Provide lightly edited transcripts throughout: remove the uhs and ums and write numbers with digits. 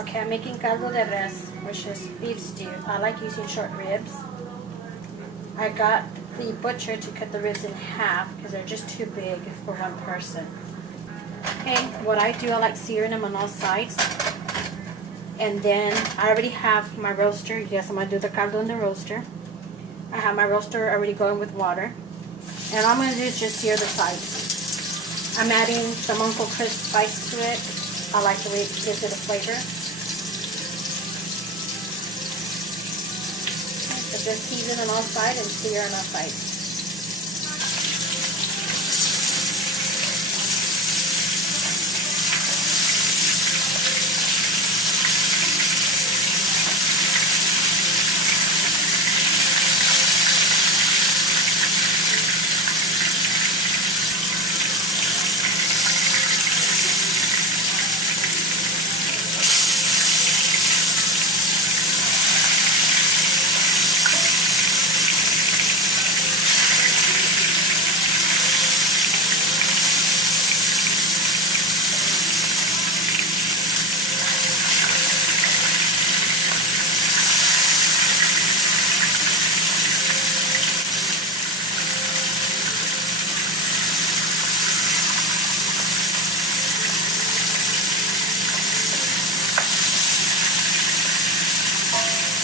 Okay, I'm making caldo de res, which is beef stew. I like using short ribs. I got the butcher to cut the ribs in half because they're just too big for one person. Okay, what I do, I like searing them on all sides. And then I already have my roaster. Yes, I'm going to do the caldo in the roaster. I have my roaster already going with water. And all I'm going to do is just sear the sides. I'm adding some Uncle Chris spice to it. I like the way it gives it a flavor. So just season on all sides and sear on all sides.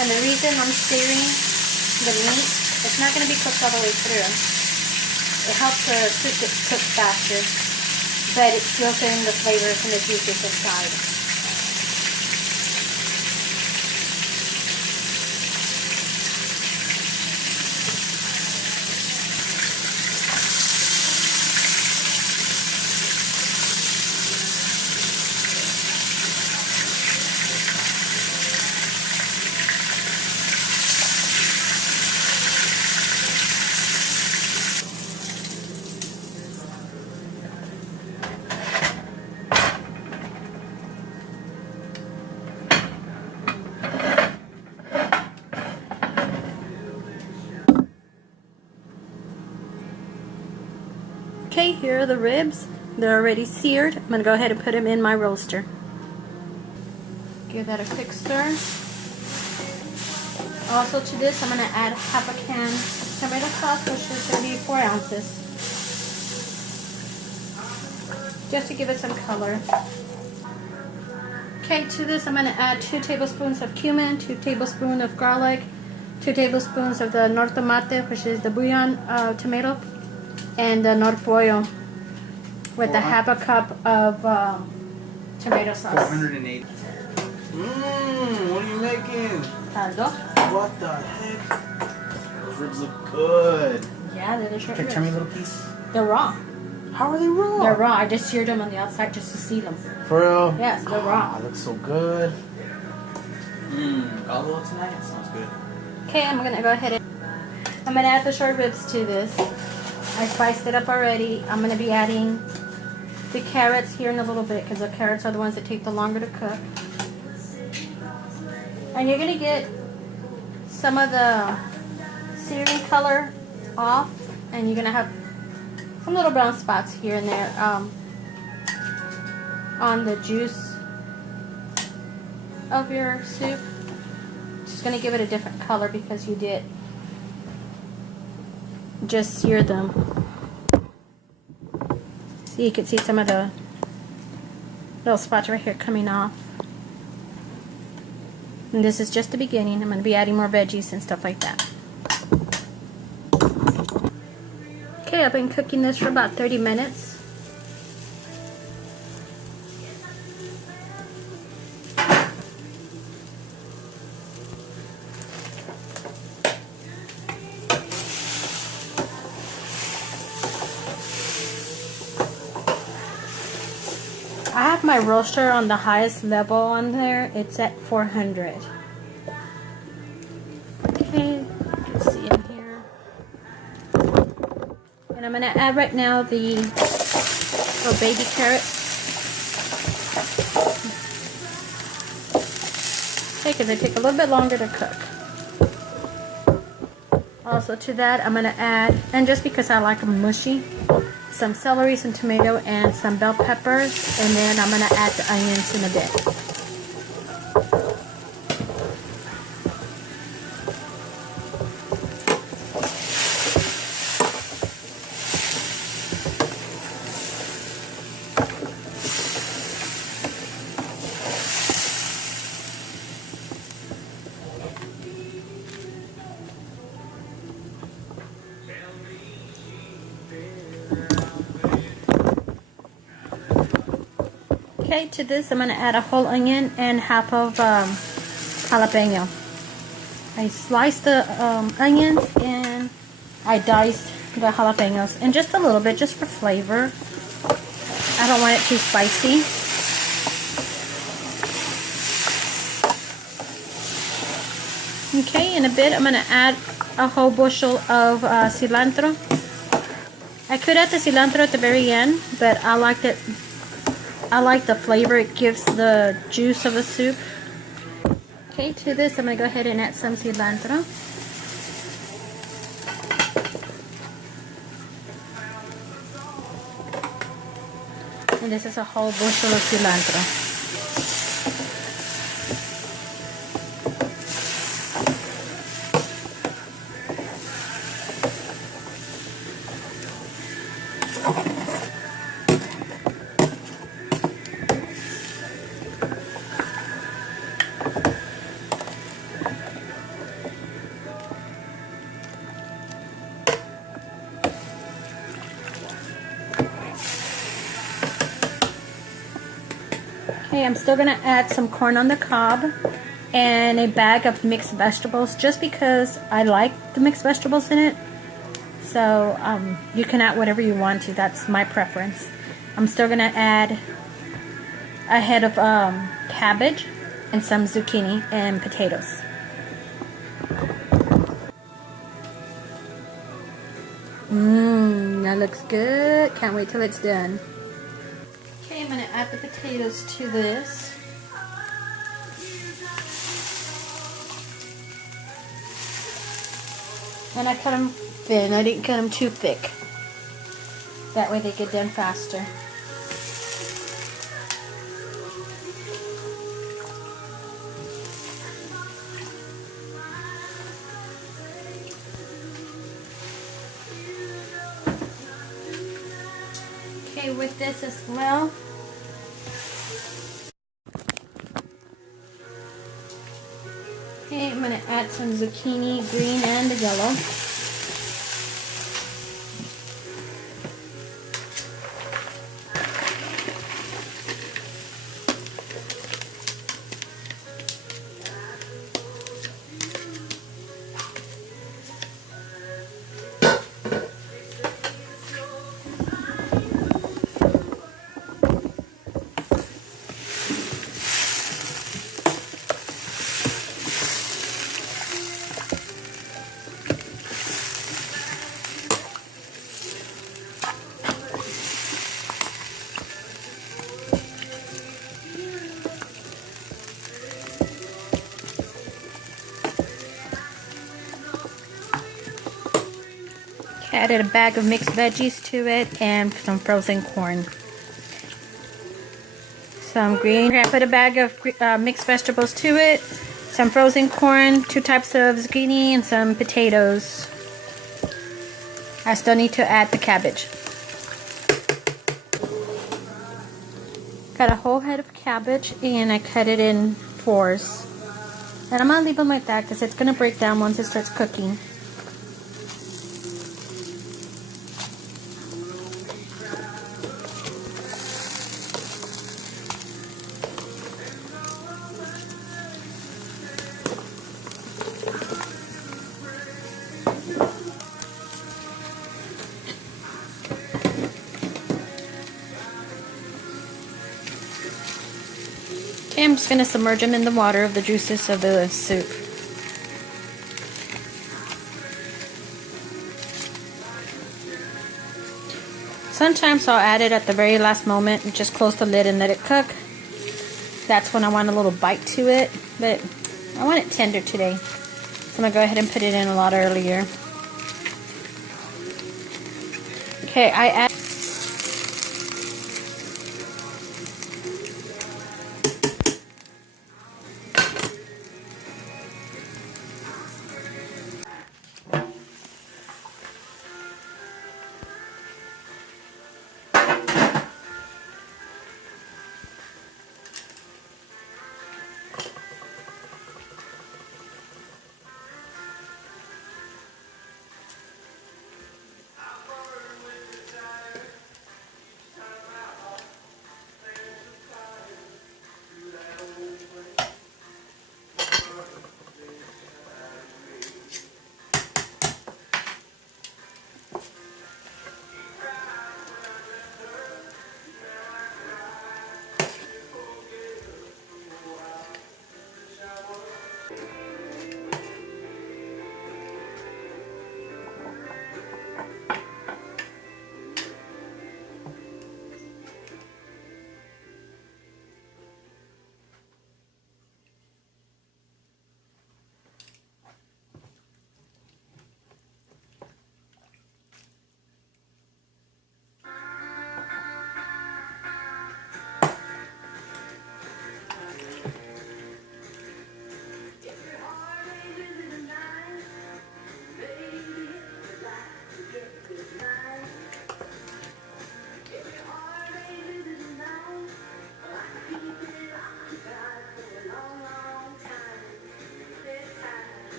And the reason I'm searing the meat, it's not going to be cooked all the way through. It helps the soup get cooked faster, but it's still getting the flavors and the juices inside. Okay, here are the ribs. They're already seared. I'm going to go ahead and put them in my roaster. Give that a quick stir. Also to this, I'm going to add half a can tomato sauce, which is going to be 4 ounces. Just to give it some color. Okay, to this I'm going to add 2 tablespoons of cumin, 2 tablespoons of garlic, 2 tablespoons of the Knorr Tomate, which is the bouillon tomato, and the Knorr Pollo with a half a cup of tomato sauce. 480. What are you making? Caldo. What the heck? Those ribs look good. Yeah, they're the short ribs. Turn me a little piece. They're raw. How are they raw? They're raw. I just seared them on the outside just to see them. For real? Yes, they're raw. That looks so good. Caldo tonight? Sounds good. Okay, I'm going to go ahead and I'm going to add the short ribs to this. I spiced it up already. I'm going to be adding the carrots here in a little bit because the carrots are the ones that take the longer to cook. And you're going to get some of the searing color off, and you're going to have some little brown spots here and there on the juice of your soup. It's just going to give it a different color because you did just sear them. So you can see some of the little spots right here coming off. And this is just the beginning. I'm going to be adding more veggies and stuff like that. Okay, I've been cooking this for about 30 minutes. I have my roaster on the highest level on there. It's at 400. Okay, you can see in here. And I'm going to add right now the little baby carrots. Okay, because they take a little bit longer to cook. Also to that, I'm going to add, and just because I like them mushy, some celery, some tomato, and some bell peppers, and then I'm going to add the onions in a bit. Okay, to this I'm going to add a whole onion and half of jalapeno. I sliced the onions and I diced the jalapenos, and just a little bit, just for flavor. I don't want it too spicy. Okay, in a bit I'm going to add a whole bushel of cilantro. I could add the cilantro at the very end, but I like the flavor it gives the juice of the soup. Okay, to this I'm going to go ahead and add some cilantro. And this is a whole bushel of cilantro. Okay, I'm still going to add some corn on the cob and a bag of mixed vegetables, just because I like the mixed vegetables in it. So you can add whatever you want to. That's my preference. I'm still going to add a head of cabbage and some zucchini and potatoes. That looks good. Can't wait till it's done. Okay, I'm going to add the potatoes to this. And I cut them thin. I didn't cut them too thick. That way they get done faster. Okay, with this as well, okay, I'm going to add some zucchini, green and yellow. Added a bag of mixed veggies to it and some frozen corn. Some green. I put a bag of mixed vegetables to it, some frozen corn, 2 types of zucchini, and some potatoes. I still need to add the cabbage. Got a whole head of cabbage and I cut it in 4s. And I'm going to leave them like that because it's going to break down once it starts cooking. Okay, I'm just going to submerge them in the water of the juices of the soup. Sometimes I'll add it at the very last moment and just close the lid and let it cook. That's when I want a little bite to it, but I want it tender today. So I'm going to go ahead and put it in a lot earlier. Okay, I add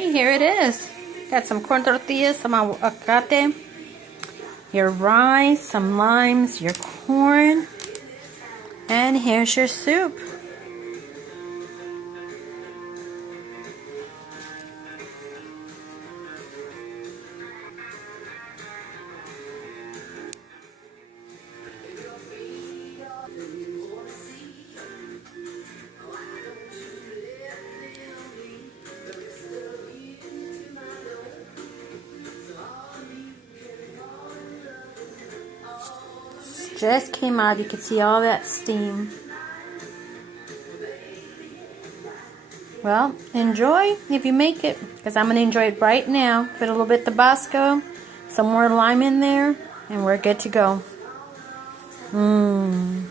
Okay, here it is. Got some corn tortillas, some aguacate, your rice, some limes, your corn, and here's your soup. Just came out, you can see all that steam. Well, enjoy if you make it, because I'm going to enjoy it right now. Put a little bit of Tabasco, some more lime in there, and we're good to go. Mmm.